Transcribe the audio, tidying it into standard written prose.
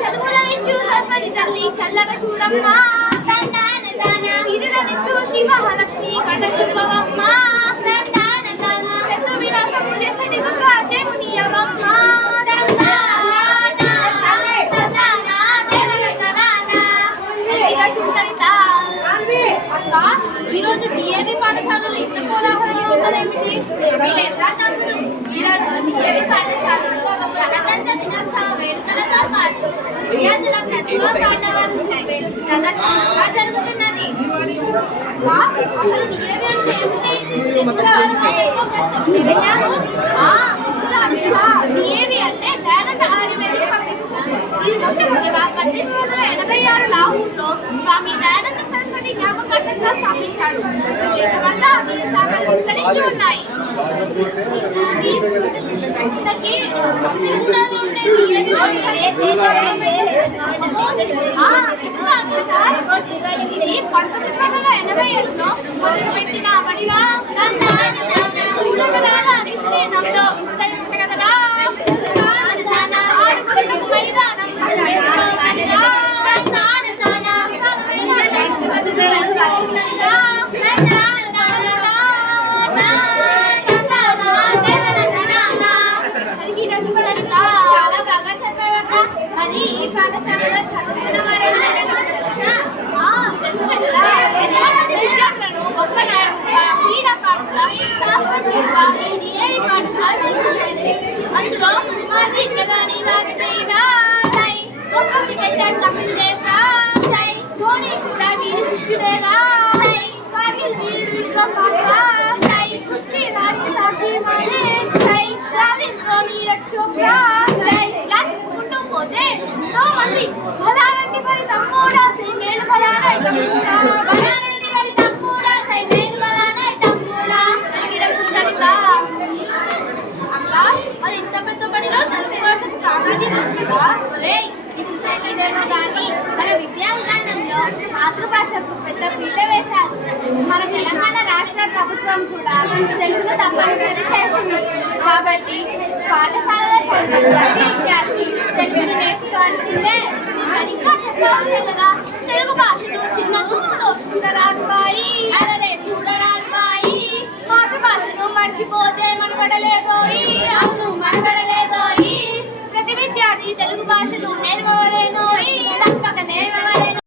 చదువులనిచ్చు సరస్వతి తల్లి చల్లగా చూడమ్మా సీరులనిచ్చు శ్రీ మహాలక్ష్మి కట చూపవమ్మ శత్రు వినాశము చేసని దుర్గా జయమునియవమ్మ ఈ రోజు డిఏవి పాఠశాలలో ఇంత కోలాహలంగా ఉన్నదేమిటి? ఈ రోజు డిఏవి పాఠశాలలో గణతంత్ర దినోత్సవ వేడుకలతో పాటు విద్యార్థుల ప్రతిభా పాఠాలు చెప్పే ప్రదర్శన జరుగుతున్నది. అసలు డిఏవి అంటే డిఏవి అంటే దయానంద ఆయుర్వేదిక్ పబ్లిక్ స్కూల్. ఇది మొట్టమొదటిగా 1886 లాహోర్లో స్వామి దయానంద సరస్వతి జ్ఞాపకార్థంగా స్థాపించాడు. దేశమంతా దీని శాసనాలు విస్తరించి ఉన్నాయి. ఇది 1987లో మొదలుపెట్టిన బడిగా విస్తీర్ణంలో విస్తరించగలరా? మైదానం చాలా బాగా చెప్పావక్క. మరి ఈ పాఠశాలలో చదువుకున్న వారెవరైనా తెలుసా? విద్యార్థులను గొప్ప నాయకులుగా, క్రీడాకారులుగా, శాస్త్రజ్ఞులుగా ఈ పాఠశాల నిలిచిపోయింది. అందులో మాజీ ప్రధాని వాజ్పేయి రాయ్, గొప్ప క్రికెటర్ కపిల్ దేవ్ రాయ్, ధోని కూడా వీరి శిష్యుడే రాయ్, కార్గిల్ వీరుడు విక్రమ్ బాత్రా రాయ్, కుస్తీ రాణి సాక్షి మానేక్ రాయ్, జావలిన్ త్రో నీరజ్ చోప్రా రాయ్. ఇలా చెప్పుకుంటూ పోతే ఎంతో మంది బలానంటి మరి తమ్ముడా సై మేలు బలానా బలానంటి మరి తమ్ముడా సై మేలు బలానా తమ్ముడా అడిగిన సుందరిత. అక్క, మరి ఇంత పెద్ద బడిలో తెలుగు భాషకు ప్రాధాన్యత ఉంటుందా? ఇది తెలియదేమో కానీ మన విద్యా విధానంలో మాతృభాషకు పెద్ద పీట వేశారు. మన తెలంగాణ రాష్ట్ర ప్రభుత్వం కూడా తెలుగును తప్పనిసరి చేసింది. కాబట్టి పాఠశాలలో చదివే ప్రతి విద్యార్థి తెలుగును నేర్చుకోవాల్సిందే. సరిగ్గా చెప్పవచ్చు కదా.